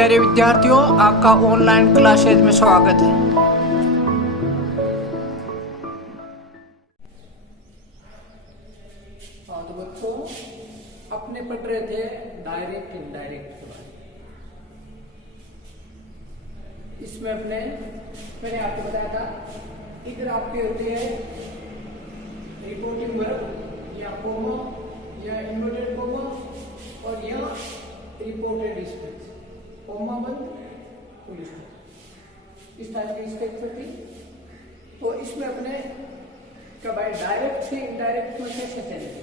प्यारे विद्यार्थियों, आपका ऑनलाइन क्लासेज में स्वागत है। तो बच्चों अपने पढ़ रहे थे डायरेक्ट इनडायरेक्ट के बारे में। इसमें मैंने आपको बताया था, इधर आपके होते हैं रिपोर्टिंग वर्ब या कोमा या इन्वर्टेड कोमा, और यहाँ रिपोर्टेड स्पेस, कोमा बंद फुल स्टॉप, इस टाइप की स्ट्रक्चर थी। तो इसमें अपने क्या भाई डायरेक्ट से इनडायरेक्ट में कैसे चलेंगे।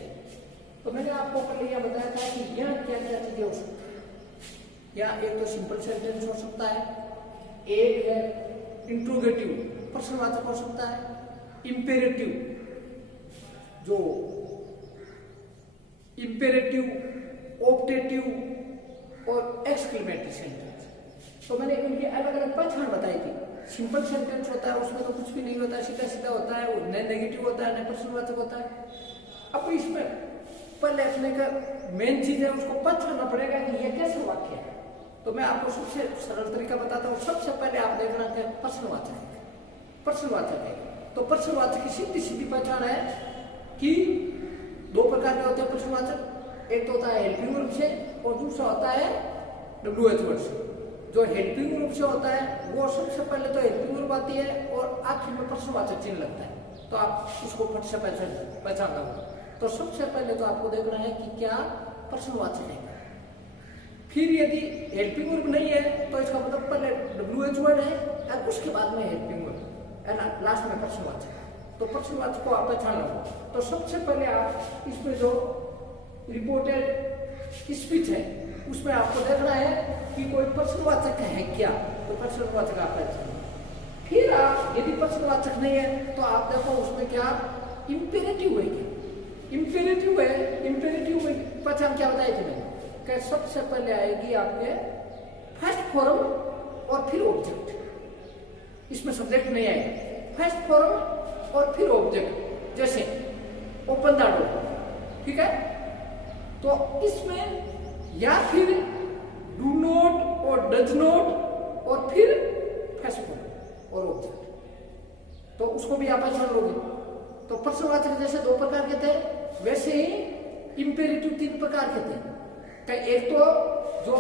तो मैंने आपको पहले यह बताया था कि यहाँ क्या क्या चीजें हो सकती है। यहाँ एक तो सिंपल सेंटेंस हो सकता है, एक है इंट्रोगेटिव प्रश्नवाचक हो सकता है, इंपेरेटिव जो इंपेरेटिव, ऑप्टेटिव और एक्सक्लेमेटरी सेंटेंस। तो मैंने इनकी अलग अलग पहचान बताई थी। सिंपल सेंटेंस होता है, उसमें तो कुछ भी नहीं होता, सीधा सीधा होता है, वो न नेगेटिव होता है न प्रश्नवाचक होता है। अब इसमें पहले अपने का मेन चीज है, उसको पहचानना पड़ेगा कि ये कैसे वाक्य है। तो मैं आपको सबसे सरल तरीका बताता हूँ। सबसे पहले आप देखना कि प्रश्नवाचक है, प्रश्नवाचक है। तो प्रश्नवाचक की सीधी सीधी पहचान है कि दो प्रकार के होते हैं प्रश्नवाचक। एक तो होता है हेल्पिंग वर्ब से और दूसरा होता है WH वर्ब से। जो हेल्पिंग वर्ब से होता है वो सबसे पहले तो हेल्पिंग वर्ब आती है और आखिर में प्रश्नवाचक चिन्ह लगता है। तो आप उसको फट से पहचान लो। तो सबसे पहले तो आपको देखना है कि क्या प्रश्नवाचक है। फिर यदि हेल्पिंग वर्ब नहीं है तो इसका मतलब पहले WH वर्ड है और उसके बाद में हेल्पिंग वर्ब है ना, लास्ट में प्रश्नवाचक। तो प्रश्नवाचक को आप पहचान लो। तो सबसे पहले आप इसमें जो रिपोर्टेड स्पीच है उसमें आपको देखना है कि कोई प्रश्नवाचक है क्या। तो प्रश्नवाचक आप पहचान लो। फिर आप यदि प्रश्नवाचक नहीं है तो आप देखो उसमें क्या इंपेरेटिव है क्या। इंपेरेटिव है, इंपेरेटिव में पहचान क्या बताई थी मैंने कि सबसे पहले आएगी आपके फर्स्ट फॉर्म और फिर ऑब्जेक्ट। इसमें सब्जेक्ट नहीं आएगा, फर्स्ट फॉर्म और फिर ऑब्जेक्ट। जैसे ओपन द डोर, ठीक है। तो इसमें या फिर डू नॉट और डज नॉट और फिर फर्स्ट फॉर्म और ऑब्जेक्ट। तो उसको भी आप पहचान लोगे। तो प्रश्नवाचक जैसे दो प्रकार के थे वैसे ही इंपेरेटिव तीन प्रकार के थे। एक तो जो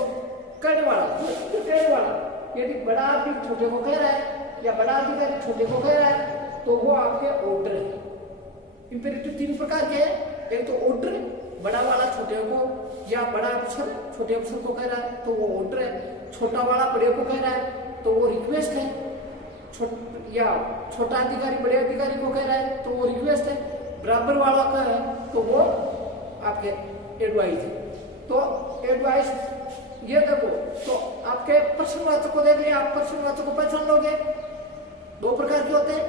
कहने वाला, जो कहने वाला, यदि बड़ा आदमी छोटे को कह रहा है या बड़ा अधिकारी छोटे को कह रहा है तो वो आपके ऑर्डर है। इंपेरेटिव तीन प्रकार के हैं। एक तो ऑर्डर, बड़ा वाला छोटे को या बड़ा अफसर छोटे अफसर को कह रहा है तो वो ऑर्डर है। छोटा वाला बड़े को कह रहा है तो वो रिक्वेस्ट है। या छोटा अधिकारी बड़े अधिकारी को कह रहा है तो वो रिक्वेस्ट है। बराबर वाला का है तो वो आपके एडवाइस है। तो एडवाइस ये देखो, तो आपके प्रश्नवाचक को देख लिया, आप प्रश्नवाचक को पहचान लोगे। दो प्रकार के होते हैं,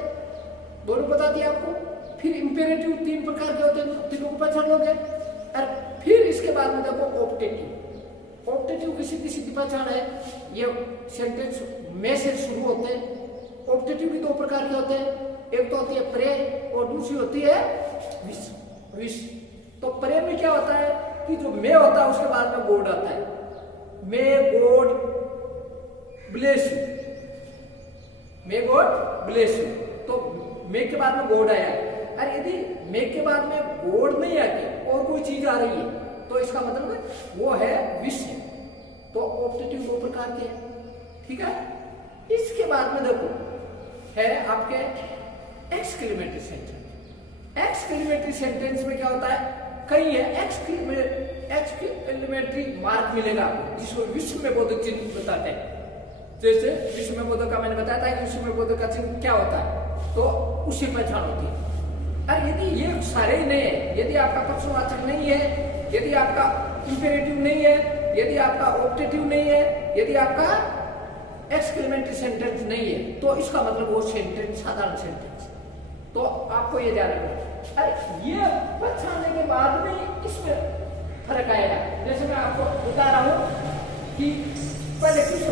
दोनों बता दिया आपको। फिर इंपेरेटिव तीन प्रकार के होते हैं, तीनों को पहचान लोगे। और फिर इसके बाद में देखो ऑप्टेटिव। ऑप्टेटिव की सीधी सीधी पहचान है, ये सेंटेंस में से शुरू होते हैं। ऑप्टेटिव भी दो प्रकार के होते हैं, एक तो होती है प्रे और दूसरी होती है विश। विश तो प्रे में क्या होता है कि जो मे होता है उसके बाद में गॉड आता है। May God bless you, may God bless you. तो मे के बाद में गॉड आया। और यदि मे के बाद में गॉड नहीं आके और कोई चीज आ रही है तो इसका मतलब वो है विश है। तो ऑप्टेटिव दो प्रकार के हैं, ठीक है। इसके बाद में देखो है आपके एक्सक्लेमेटरी सेंटेंस। एक्सक्लेमेटरी सेंटेंस में क्या होता है, कहीं है एक्सक्लेमेटरी मार्क मिलेगा आपको जिसको विश्व में बोधक चिन्ह बताते हैं। जैसे विश्व में बोधक का मैंने बताया था कि विश्व में बोधक का चिन्ह क्या होता है, तो उसी पहचान होती है। और यदि ये सारे ही नहीं है, यदि आपका प्रश्नवाचक नहीं है, यदि आपका इंपेरेटिव नहीं है, यदि आपका ऑप्टेटिव नहीं है, यदि आपका एक्सक्लेमेटरी सेंटेंस नहीं है, तो इसका मतलब वो सेंटेंस साधारण सेंटेंस। तो आपको ये ध्यान रखना। अरे ये पहचानने के बाद में इसमें फर्क आएगा। जैसे मैं आपको बता रहा हूं कि पहले विशु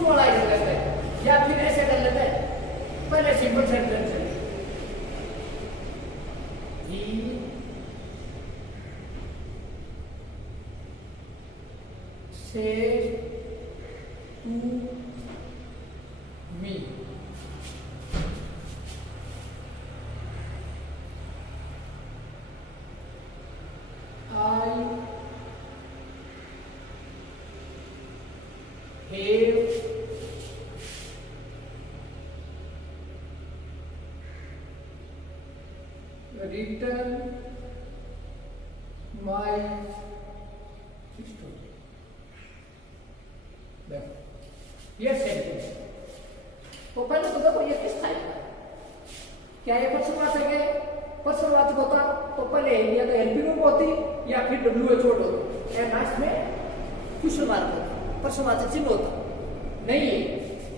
वाला कर लेते हैं या फिर ऐसे कर लेते हैं। पहले सिंपल सेंटेंस है, says to me. I have written my story. ये सेंटेंस तो पहले तो देखो ये किस टाइप का, क्या ये पर्सनवाचक है? पर्सनवाचक होता तो पहले या तो एलपी रूप होती या फिर डब्ल्यूएच वर्ड होता, या लास्ट में क्वेश्चन मार्क होता, पर्सनवाचक चिन्ह होता नहीं है,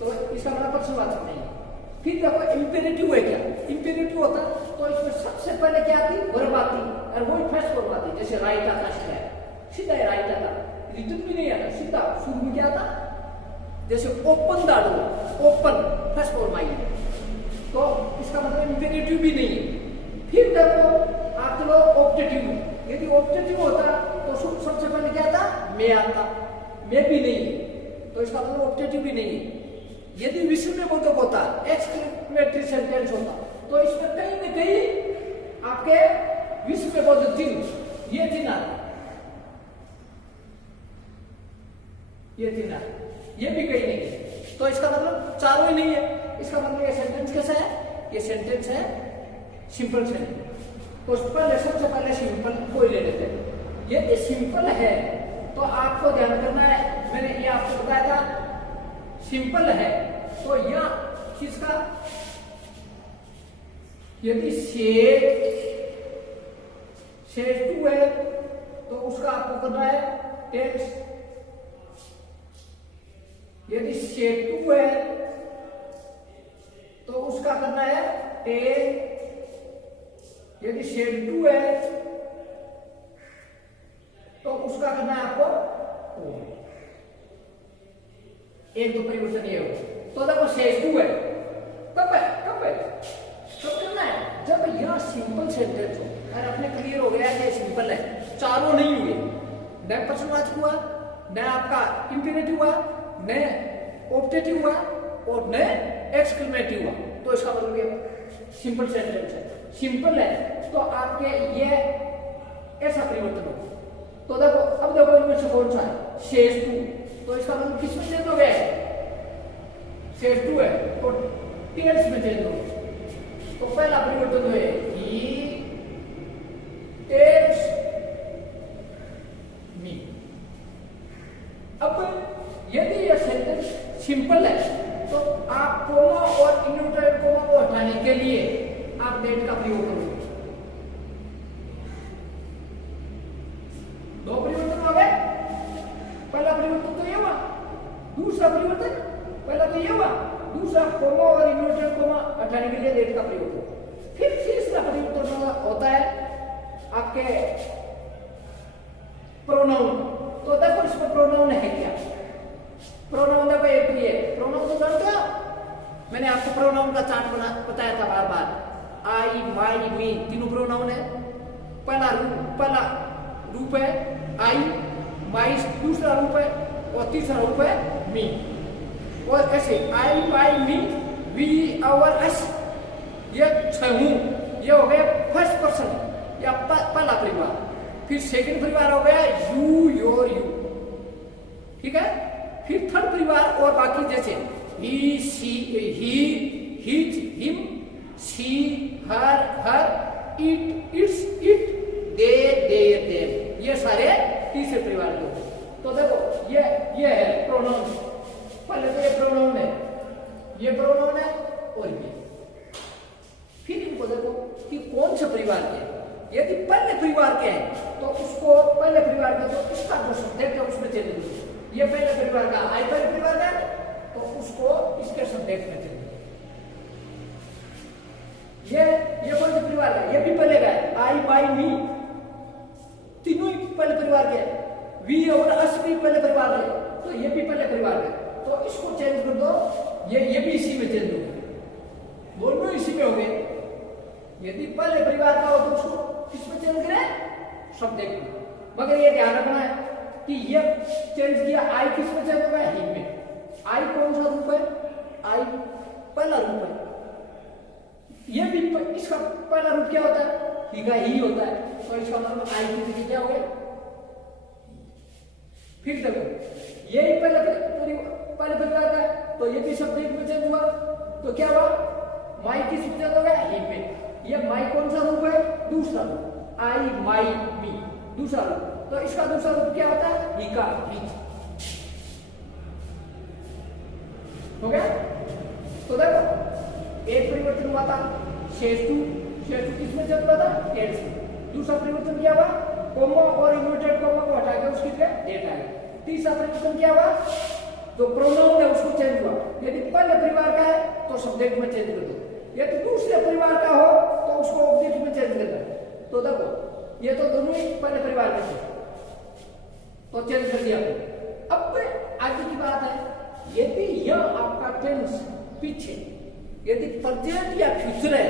तो इसका मतलब पर्सनवाचक नहीं है। फिर देखो इंपेरेटिव है क्या? इंपेरेटिव होता तो इसमें सबसे पहले क्या आती? वर्ब आती, और वही फर्स्ट वर्ब आती, जैसे राइट आता सीधा राइट आता, रिटर्न भी नहीं आता, सीधा शुरू में क्या आता? जैसे open the door, open first verb I, तो इसका मतलब इंपेरेटिव भी नहीं है। फिर देखो आप चलो ऑब्जेक्टिव, यदि ऑब्जेक्टिव होता तो सबसे पहले क्या आता? मैं आता, मैं भी नहीं है, तो इसका मतलब ऑब्जेक्टिव भी नहीं है। यदि विस्मयबोधक होता, एक्सक्लेमेटरी सेंटेंस होता, तो इसमें कहीं न कहीं आपके विस्मयबोधक चिन्ह, ये चिन्ह आता, ये चिन्ह, ये भी कहीं नहीं है, तो इसका मतलब चारों ही नहीं है। इसका मतलब ये सेंटेंस कैसा है? ये सेंटेंस है सिंपल सेंटेंस। तो पहले सबसे पहले सिंपल को ले लेते हैं। यदि सिंपल है तो आपको ध्यान करना है, मैंने ये आपको बताया था सिंपल है तो यह किसका, यदि शेष टू है तो उसका आपको करना है टेंस। यदि शेष टू है तो उसका करना है टेन। यदि शेड टू है तो उसका करना है आपको एक दो परिवर्तन ये हो। तो देखो शेड टू है, कब करना है? जब यह सिंपल सेंटेंस हो और अपने क्लियर हो गया कि सिंपल है, चारों नहीं हुए, न पर्सनवाचक हुआ, न आपका इंपेरेटिव हुआ, न ऑब्जेक्टिव हुआ और न एक्सक्लेमेटिव हुआ, तो इसका मतलब ये सिंपल सेंटेंस है। सिंपल है तो आपके ये ऐसा परिवर्तन हो। तो देखो अब देखो इनमें से कौन सा है? शेष टू, तो इसका मतलब किसमें चेंज हो गया है? शेष टू है तो टेल्स में चेंज हो गया। तो पहला परिवर्तन है ही टेल्स मी। अब यदि यह सेंटेंस सिंपल है तो आप कोमा और इन्वर्टेड कोमा को हटाने के लिए आप डेट का प्रयोग करोगे। दो परिवर्तन हो गए, पहला परिवर्तन तो ये हुआ, दूसरा परिवर्तन पहला तो ये हुआ, दूसरा कोमा और इन्वर्टेड कोमा हटाने के लिए डेट का प्रयोग करो। फिर तीसरा परिवर्तन होता है आपके प्रोनाउन। तो देखो इसमें प्रोनाउन है क्या? प्रोनाउन देखो एक ये प्रोनाउन तो जानते हो, मैंने आपको प्रोनाउन का चार्ट बताया था बार बार। आई, माई, मी तीनों प्रोनाउन है। पहला रूप है आई, माई दूसरा रूप है और तीसरा रूप है मी। और ऐसे आई, माई, मी, वी, आवर, अस, ये छहूं, ये हो गया फर्स्ट पर्सन या पहला परिवार। फिर सेकंड परिवार हो गया यू, योर, यू, ठीक है। फिर थर्ड परिवार और बाकी जैसे he, she, he, his, him, she, her, it, its, it, they, them, ये सारे तीसरे परिवार के होते। तो देखो ये है प्रोनाउन। पहले तो ये प्रोनाउन है, ये प्रोनाउन है और ये। फिर इनको देखो कि कौन से परिवार के हैं। यदि पहले परिवार के हैं तो उसको पहले परिवार के तो इसका जो सब्जेक्ट है उसमें चेंज करो। ये पहले परिवार का आई पहले परिवार का तो उसको इसके सब्जेक्ट में चेंज। ये कौन से परिवार का? ये भी पहले का है, आई, माई, मी तीनों ही पहले परिवार के, वी और अस भी पहले परिवार के, तो ये भी पहले परिवार के। तो इसको चेंज कर दो, ये भी इसी में चेंज हो गए, दोनों इसी में हो गए। यदि पहले परिवार का हो तो उसको किसमें चेंज करें? सब्जेक्ट में। मगर ये ध्यान रखना है कि ये चेंज किया, आई किस में चेंज होगा, ही में। आई कौन सा रूप है, आई पहला रूप है। ये भी इसका पहला रूप क्या होता है, ही का ही होता है, तो इसका मतलब आई की जगह क्या हो गया। फिर देखो यही पहले परिवार का है, तो ये भी शब्द एक में चेंज हुआ, तो क्या हुआ, माई किस में चेंज हो गया, ही में। ये माई कौन सा रूप है, दूसरा रूप, आई माई मी दूसरा रूप, तो इसका दूसरा रूप क्या होता है, ही का ही। हो गया। तो देखो एक परिवर्तन हुआ था शेष टू किस में चेंज हुआ था, टेंस में। दूसरा परिवर्तन क्या हुआ, कोमा और इन्वर्टेड कोमा को हटा के उसकी जगह डेट आ गया। तीसरा परिवर्तन क्या हुआ, जो प्रोनाउन है उसको चेंज हुआ। यदि पहले परिवार का है तो सब्जेक्ट में चेंज कर दो, यदि दूसरे परिवार का हो तो उसको ऑब्जेक्ट में चेंज कर दो। तो देखो ये तो दोनों ही पहले परिवार के थे, तो चेंज कर दिया। अब आगे की बात है, यदि यह आपका टेंस पीछे, यदि प्रेजेंट या फ्यूचर है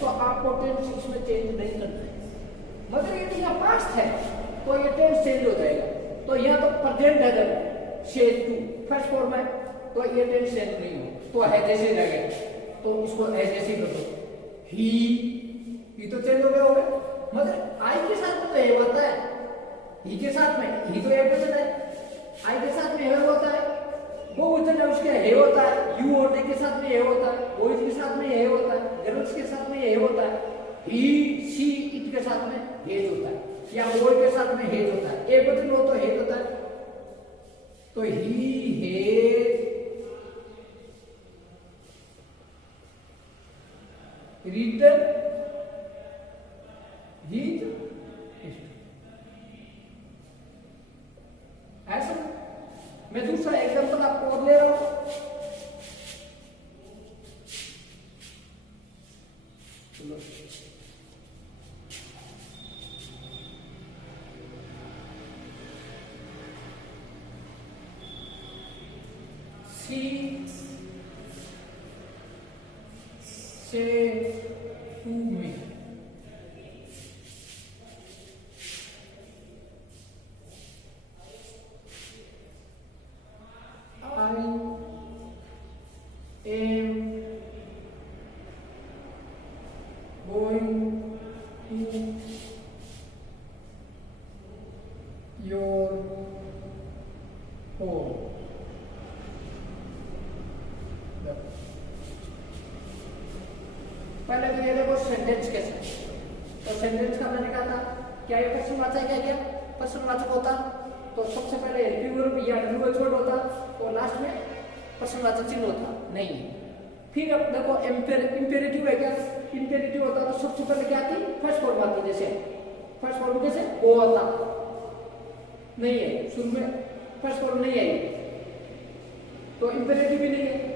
तो आपको टेंस इसमें चेंज नहीं करना है। मगर यदि यह पास्ट है तो ये टेंस चेंज हो जाएगा। तो यह तो प्रेजेंट है, जब शेष टू फर्स्ट फॉर्म है तो ये टेंस चेंज नहीं हो, तो है जैसे रहेगा, तो इसको है जैसे कर दो। ही तो चेंज हो गया होगा, मगर आई के साथ में तो ये होता है, ही के साथ में ही तो एक है, आई के साथ में है होता है, वो वचन है उसके है होता है, यू होने के साथ में ये होता है, बॉयज के साथ में ये होता है, गर्ल्स के साथ में ये होता है, ही शी इट के साथ में हेज होता है, या बॉय के साथ में हेज होता है। एक वचन हो तो हेज होता है, तो ही हेज रिटन हिज ऐसा। मैं दूसरा एग्जांपल आपको और ले रहा हूं, सी से टू मी, पहले तो ये देखो सेंटेंस कैसे, तो सेंटेंस का मैंने कहा था क्या ये प्रश्नवाचक है, क्या प्रश्नवाचक होता, तो सबसे पहले हेल्पिंग या डब्ल्यूएच वर्ड होता, तो लास्ट में प्रश्नवाचक चिन्ह होता नहीं। फिर अब देखो इंपेरेटिव है, क्या इंपेरेटिव होता तो सबसे पहले क्या आती, फर्स्ट फॉर्म आती, जैसे फर्स्ट फॉर्म जैसे ओ होता नहीं है, शुरू में फर्स्ट फॉर्म नहीं आई तो इंपेरेटिव भी नहीं है।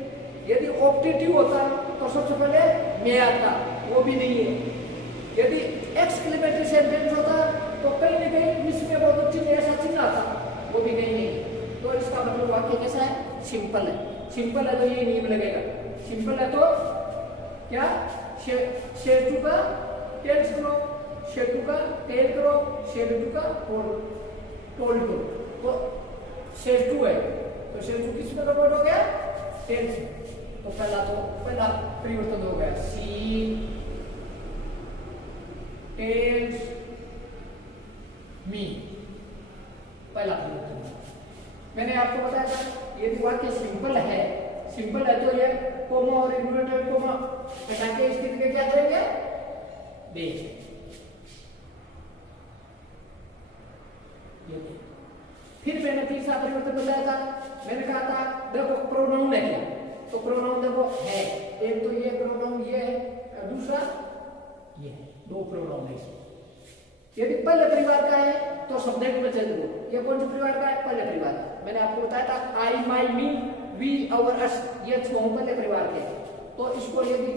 यदि ऑप्टेटिव होता तो सबसे पहले मैं आता, वो भी नहीं है। यदि एक्सक्लेमेटरी सेंटेंस होता तो कहीं न कहीं इसमें बहुत चिन्ह ऐसा चिन्ह आता, वो भी कहीं नहीं। तो इसका मतलब वाक्य कैसा है, सिंपल है। सिंपल है तो ये नियम लगेगा, सिंपल है तो क्या, शेर टू का टेंस करो, शेर टू का टेल करो, शेर टू का टोल्ड करो। तो शेर टू है तो शेर टू किस में कन्वर्ट हो गया, टेंस। तो पहला परिवर्तन हो गया, सी टेल्स मी, पहला परिवर्तन। मैंने आपको बताया था ये वाक्य सिंपल है, सिंपल है तो ये कोमा और इन्वर्टेड कोमा हटा के इसकी जगह क्या करेंगे, देख। फिर मैंने तीसरा परिवर्तन बताया था, मैंने कहा था देखो प्रोनाउन है क्या, तो प्रोनाउन देखो है, एक तो ये प्रोनाउन ये है, दूसरा ये है, दो प्रोनाउन है इसमें। यदि पहले परिवार का है तो सब्जेक्ट में चेंज करो, ये कौन से परिवार का है, पहले परिवार। मैंने आपको बताया था आई माई मी वी आवर अस, ये छह पहले परिवार के, तो इसको यदि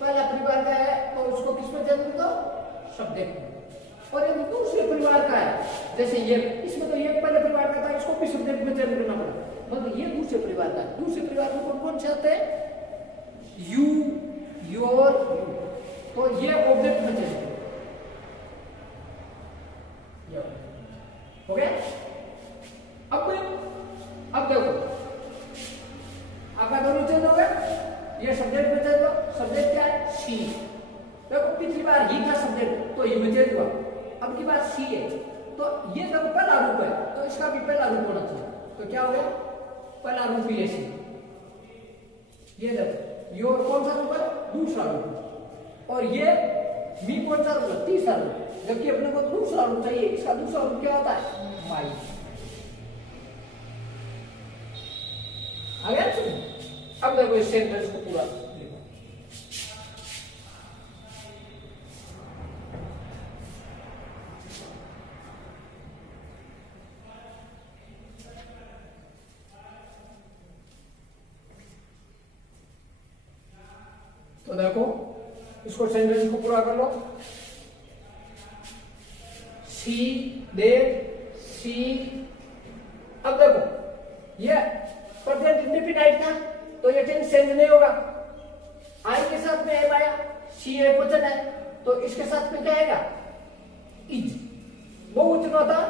पहला परिवार का है तो उसको किसमें चेंज कर दो, सब्जेक्ट में। और यदि दूसरे परिवार का है, जैसे ये इसमें तो ये पहले परिवार का था, इसको भी सब्जेक्ट में चेंज करना पड़ा, मतलब ये दूसरे परिवार का है। दूसरे परिवार में कौन कौन से आते हैं, यू, योर, तो ये ऑब्जेक्ट में चेंज करो, हो गया। बार ही था सब्जेक्ट तो ही में चेंज हुआ, अब की बार सी है तो ये जब पहला रूप है तो इसका भी पहला रूप होना चाहिए, तो क्या हो गया पहला रूप ये सी। ये देखो यो कौन सा रूप है, दूसरा रूप, और ये मी कौन सा रूप है, तीसरा रूप, जबकि अपने को दूसरा रूप चाहिए, इसका दूसरा रूप क्या होता है माई। आ गया समझ? अब देखो इस सेंटेंस को पूरा लिखो। तो देखो इसको सेंटेंस को पूरा कर लो। सी दे सी, अब देखो ये प्रेजेंट इंडेफिनाइट था तो ये टेंस चेंज नहीं होगा। आई के साथ में एम आया, सी एक वचन है तो इसके साथ में क्या आएगा इज। बहुवचन होता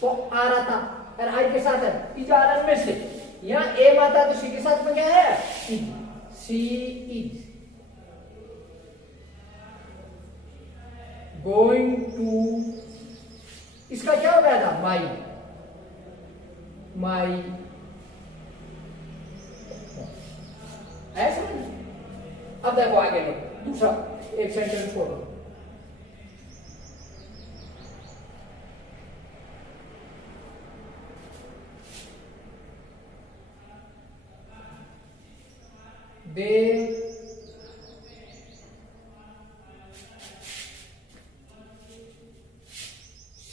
तो आ रहा था, और आई के साथ है इज आ रहा में से, यहाँ एम आता तो सी के साथ में क्या है is, she is going to, इसका क्या हो गया था माई, माई ऐसा। अब देखो आगे लो दूसरा एक सेंटेंस छोड़ो। दे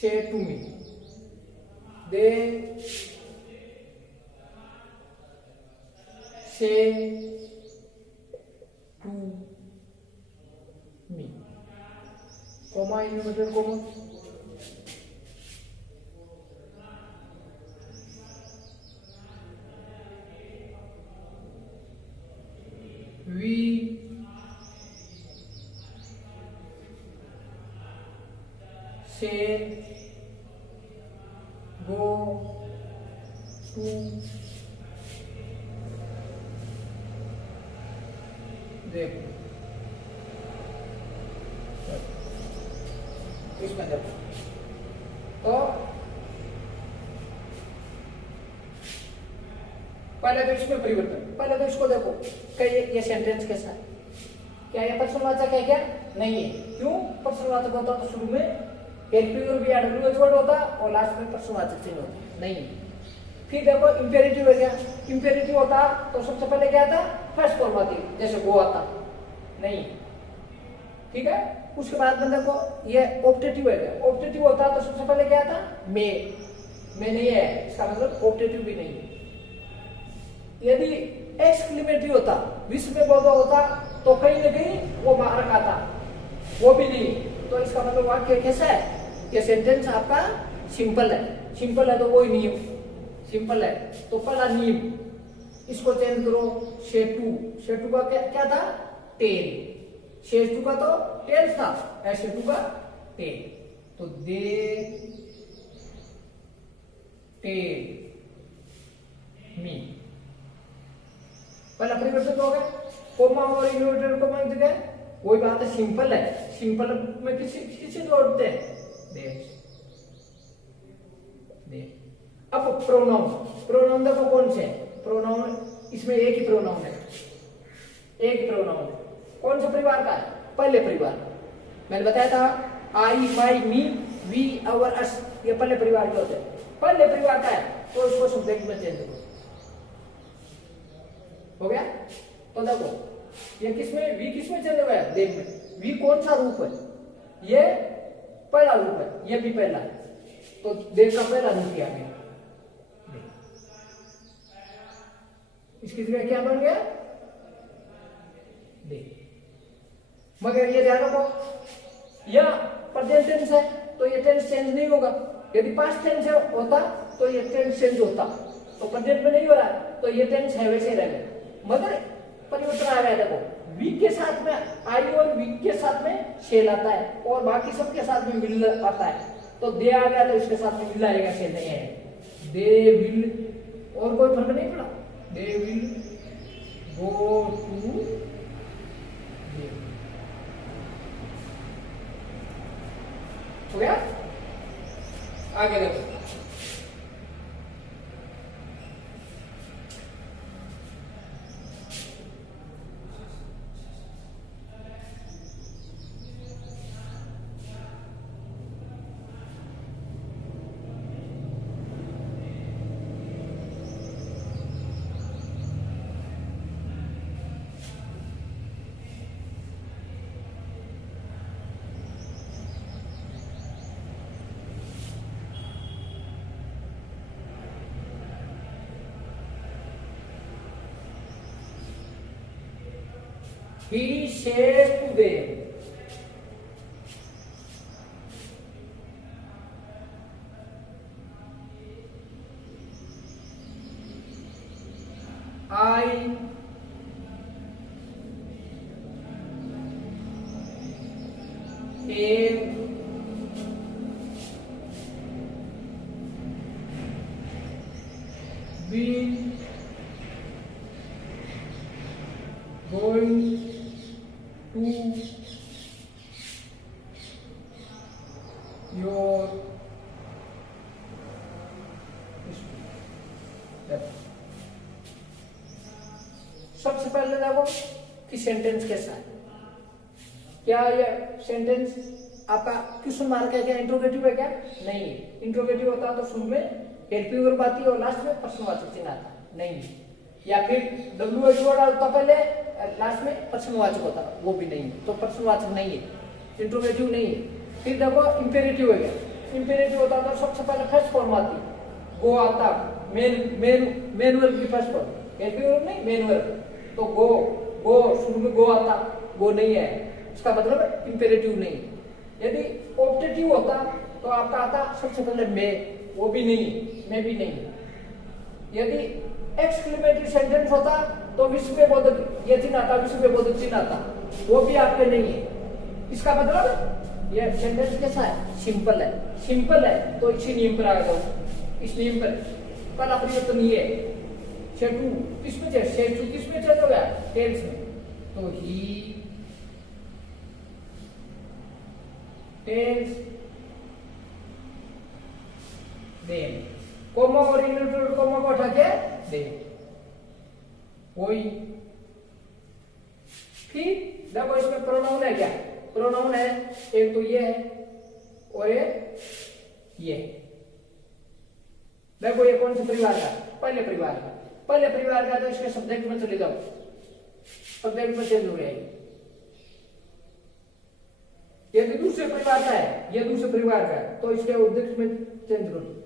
say to me, they say to me, comma inverted comma, we say go to देखो इसमें देखो तो पहले तो इसमें परिवर्तन, पहले तो इसको देखो क्या ये सेंटेंस कैसा है, क्या ये पर्सनवाचक है क्या नहीं है, क्यों पर्सनवाचक होता तो शुरू में एलपी और वीआरडब्ल्यूएच वर्ड होता और लास्ट में पर्सनवाचक चिन्ह होता नहीं। फिर देखो इंपेरेटिव है क्या, इंपेरेटिव होता तो सबसे पहले क्या था फर्स्ट फॉर्म आती, जैसे गो आता नहीं, ठीक है। उसके बाद में देखो ये ऑप्टेटिव है क्या, ऑप्टेटिव होता तो सबसे पहले क्या था मे नहीं है, इसका मतलब ऑप्टेटिव भी नहीं है। यदि एक्सक्लेमेटरी होता विश्व में बोधा होता तो कहीं ना कहीं वो मार्क आता, वो भी नहीं, तो इसका मतलब वाक्य कैसा है, ये सेंटेंस आपका सिंपल है, सिंपल है तो कोई नियम सिंपल है, तो पहला नियम इसको चेंज करो, शेटू का क्या था टेल, शेटू का तो टेल था, शेटू का टेल, तो दे टेल मी, पहला परिवर्तन हो गया, कोमा और इन्वर्टेड कोमा की जगह वही बात है, सिंपल है, सिंपल में किसी जोड़ते हैं दे। अब प्रोनाउन, प्रोनाउन देखो कौन से प्रोनाउन, इसमें एक ही प्रोनाउन है, एक प्रोनाउन है, कौन सा परिवार का है, पहले परिवार, मैंने बताया था आई माई मी वी अवर अस, ये पहले परिवार के होते हैं, पहले परिवार का है तो इसको सब्जेक्ट में चेंज करो, हो गया। तो देखो ये किसमें वी किसमें चेंज हुआ है, देख में वी कौन सा रूप है, ये पहला रूप है, ये भी पहला है, तो देख का पहला रूप आ गया, इसकी जगह क्या बन गया दे। मगर ये ध्यान रखो यह प्रेजेंट टेंस है तो ये टेंस चेंज नहीं होगा, यदि पास्ट टेंस होता तो ये टेंस चेंज होता, तो प्रेजेंट में नहीं हो रहा है तो ये टेंस है वैसे ही रहेगा, मगर परिवर्तन आ गया। देखो वी के साथ में आई और वी के साथ में शेल आता है और बाकी सबके साथ में विल आता है, तो दे आ गया तो इसके साथ में विल आएगा, शेल नहीं है, दे विल, और कोई फर्क नहीं पड़ा, दे विल गो टू, हो गया। आगे देखो, he said to them, I am been going to your सबसे पहले देखो कि सेंटेंस कैसा है। क्या ये सेंटेंस आपका क्वेश्चन मार्क है क्या, इंट्रोगेटिव है क्या? नहीं। इंट्रोगेटिव होता तो शुरू में हेल्पिंग वर्ब आती और लास्ट में प्रश्नवाचक चिन्ह आता, नहीं। या फिर WH डालता पहले, लास्ट में प्रश्नवाचक होता, वो भी नहीं, तो प्रश्नवाचक नहीं है, इंट्रोगेटिव नहीं है। फिर देखो इंपेरेटिव है क्या, इंपेरेटिव होता तो सबसे पहले फर्स्ट फॉर्म आती, गो आता, मेन वर्ब की फर्स्ट फॉर्म, हेल्पिंग वर्ब नहीं, मेन वर्ब। तो गो शुरू में गो आता, गो नहीं है, इसका मतलब इंपेरेटिव नहीं। यदि ऑप्टेटिव होता तो आपका आता सबसे पहले मैं, वो भी नहीं, मैं भी नहीं। यदि एक्सक्लेमेटरी सेंटेंस होता तो विस्मयबोधक ये चिन्ह आता, विस्मयबोधक चिन्ह आता, वो भी आपके नहीं है। इसका मतलब ये सेंटेंस कैसा है, सिंपल है। सिंपल है तो इसी नियम पर आ जाओ, इस नियम पर पहला परिवर्तन ये है, सेटू किसमें चेंज, सेटू किसमें चेंज हो गया, टेंस में। तो ही टेंस देम, कोमा और इनवर्टेड कोमा को हटा के दे, वही। फिर देखो इसमें प्रोनाउन है क्या, प्रोनाउन है एक तो ये है और ये। देखो ये कौन से परिवार का, पहले परिवार का, पहले परिवार का, तो इसके सब्जेक्ट में चले जाओ, सब्जेक्ट में चेंज हो गया। ये दूसरे परिवार का है, ये दूसरे परिवार का है, तो इसके ऑब्जेक्ट में चेंज करो।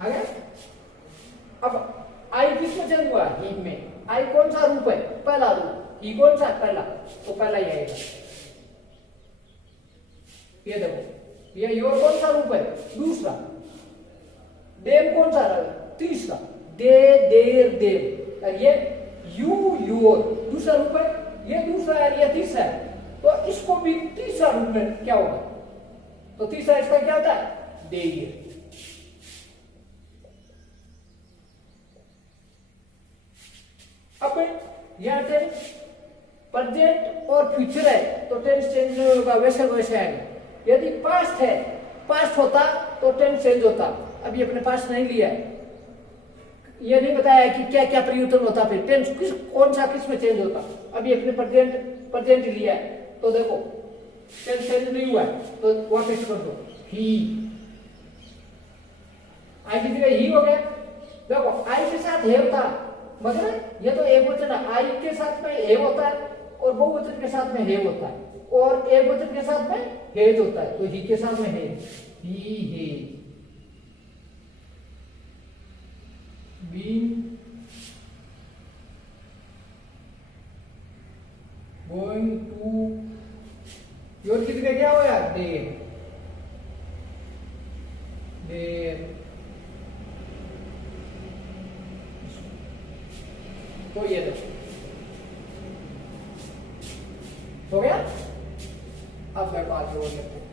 आ गया? अब आई किसमें चेंज हुआ, ही में। आई कौन सा रूप है, पहला रूप। ही कौन सा, पहला, तो पहला ही आएगा। ये देखो, ये योर कौन सा रूप है, दूसरा। देम कौन सा है, तीसरा। दे, देर, देम। और ये यू, योर दूसरा रूप है, ये दूसरा है, ये तीसरा है, तो इसको भी तीसरा रूप में क्या होगा, तो तीसरा इसका क्या होता है, देर। अब यहां टेंस प्रेजेंट और फ्यूचर है तो टेंस चेंज नहीं होगा, वैसे वैसे आएगा। यदि पास्ट है, पास्ट होता तो टेंस चेंज होता। अभी अपने पास नहीं लिया है, ये नहीं बताया कि क्या क्या परिवर्तन होता, फिर टेंस किस कौन सा किस में चेंज होता। अभी अपने प्रेजेंट लिया है, तो देखो टेंस चेंज नहीं हुआ है, तो वापस कर दो, ही। आई की जगह ही हो गया। देखो आई के साथ है होता, मतलब ये तो एक वचन है, आई के साथ में हे होता है और बहुवचन के साथ में हे होता है, और एक वचन के साथ में हेज होता है, तो ही के साथ में हे, ही हे। बीन गोइंग टू, योर की जगह क्या हो यार, देर, देर। तो ये देखो हो गया। अब मैं बात हो लेते हैं।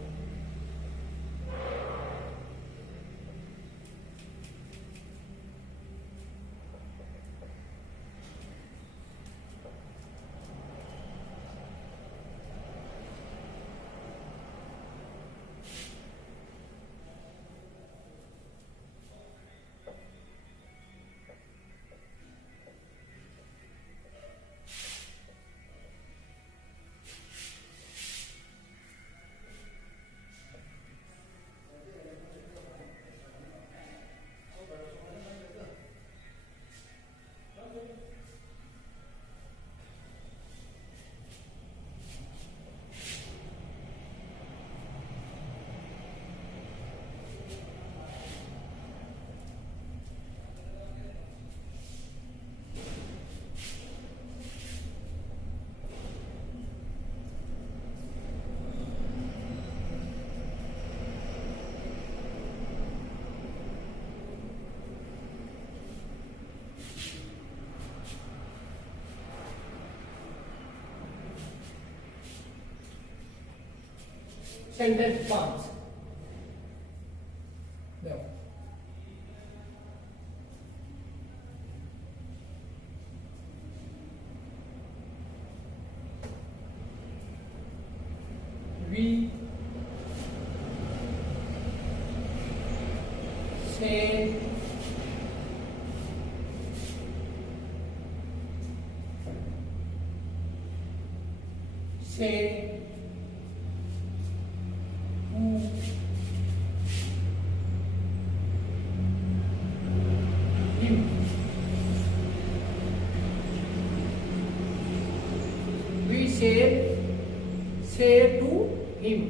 सेंटेंस 5 देखो, we say who him, we say to him,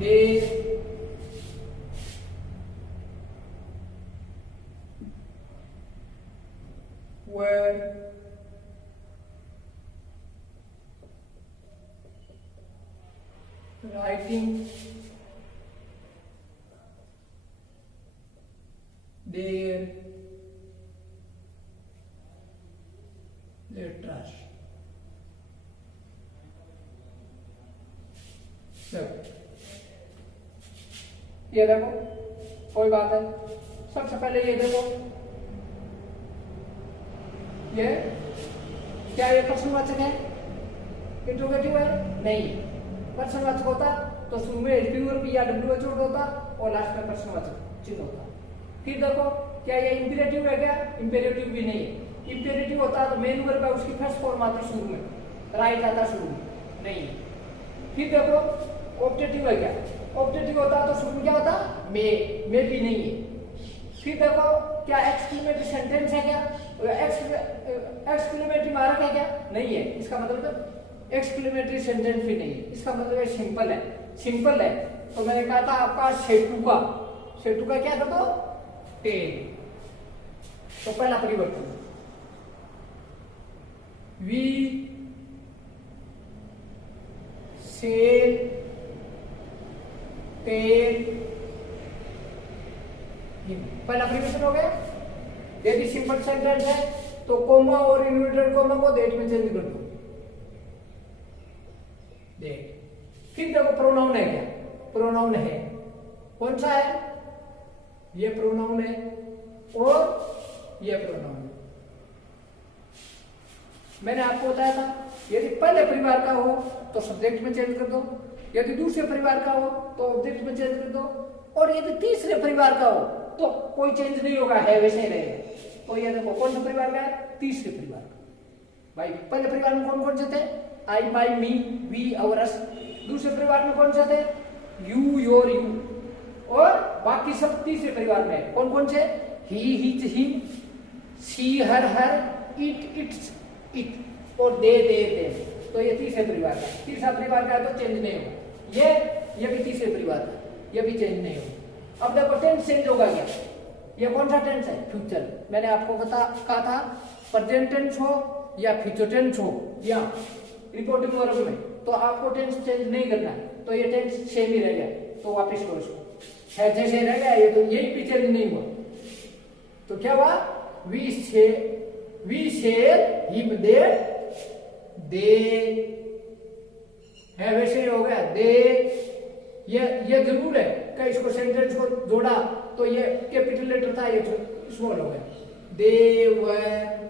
they were writing their letters. ये देखो कोई बात है, सबसे पहले ये देखो, ये क्या ये प्रश्नवाचक है, इंट्रोगेटिव है? नहीं। प्रश्नवाचक होता तो शुरू में एडजेक्टिव या डब्ल्यूएच होता और लास्ट में प्रश्नवाचक चिन्ह होता। फिर देखो क्या ये इंपेरेटिव है? क्या इंपेरेटिव भी नहीं है। इंपेरेटिव होता तो मेन वर्ब है, उसकी फर्स्ट फॉर्म आती शुरू में, राइट आता शुरू में, नहीं। फिर देखो ऑब्जेक्टिव है? क्या ऑब्जेक्टिव होता तो शुरू में क्या होता? मे भी नहीं है। फिर देखो क्या एक्सक्लेमेटरी सेंटेंस है? क्या एक्सक्लेमेटरी मार्क है? क्या नहीं है। इसका मतलब एक्सक्लेमेटरी सेंटेंस भी नहीं है, इसका मतलब है सिंपल है। सिंपल है तो मैंने कहा था आपका सेटू का क्या था? तो टेन। तो पहला परिवर्तन, वी सेल टेन, पहला परिवर्तन हो गया। यदि सिंपल सेंटेंस है तो कोमा और इन्वर्टेड कोमा को डेट में चेंज कर दो। देख, फिर देखो प्रोनाउन है? क्या प्रोनाउन है? कौन सा है? ये प्रोनाउन है और ये प्रोनाउन है। मैंने आपको बताया था यदि पहले परिवार का हो तो सब्जेक्ट में चेंज कर दो, यदि दूसरे परिवार का हो तो ऑब्जेक्ट में चेंज कर दो, और यदि तीसरे परिवार का हो तो कोई चेंज नहीं होगा, है वैसे ही रहेगा। तो ये देखो कौन सा परिवार का है? तीसरे परिवार का। भाई पहले परिवार में कौन कौन से थे? आई, माई, मी, वी, अवर, अस। दूसरे परिवार में कौन से थे? यू, योर, यू, और बाकी सब तीसरे परिवार में कौन कौन से? He, his, him, she, her, it, its, it, और दे, तो ये तीसरे परिवार का। तीसरा परिवार का है तो चेंज नहीं होगा। ये भी तीसरे परिवार का, ये भी चेंज नहीं होगा। अब देखो टेंस चेंज होगा क्या? ये कौन सा टेंस है? फ्यूचर। मैंने आपको कहा था प्रेजेंट टेंस हो या फ्यूचर टेंस हो या रिपोर्टिंग वर्ब में, तो आपको टेंस चेंज नहीं करना है, तो ये टेंस सेम ही रह गया। तो वापस करो इसको, है जैसे रह गया ये, तो यही भी चेंज नहीं हुआ। तो क्या हुआ? वी शेयर हिम देयर, दे है वैसे ही हो गया। दे ये जरूर है कि इसको सेंटेंस को जोड़ा तो ये कैपिटल लेटर था, ये स्मॉल हो गया। दे वर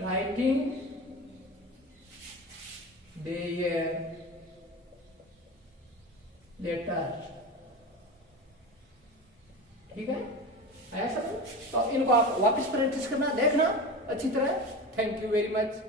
राइटिंग देयर लेटर। ठीक है, ऐसा तो इनको आप वापस प्रैक्टिस करना, देखना अच्छी तरह। Thank you very much.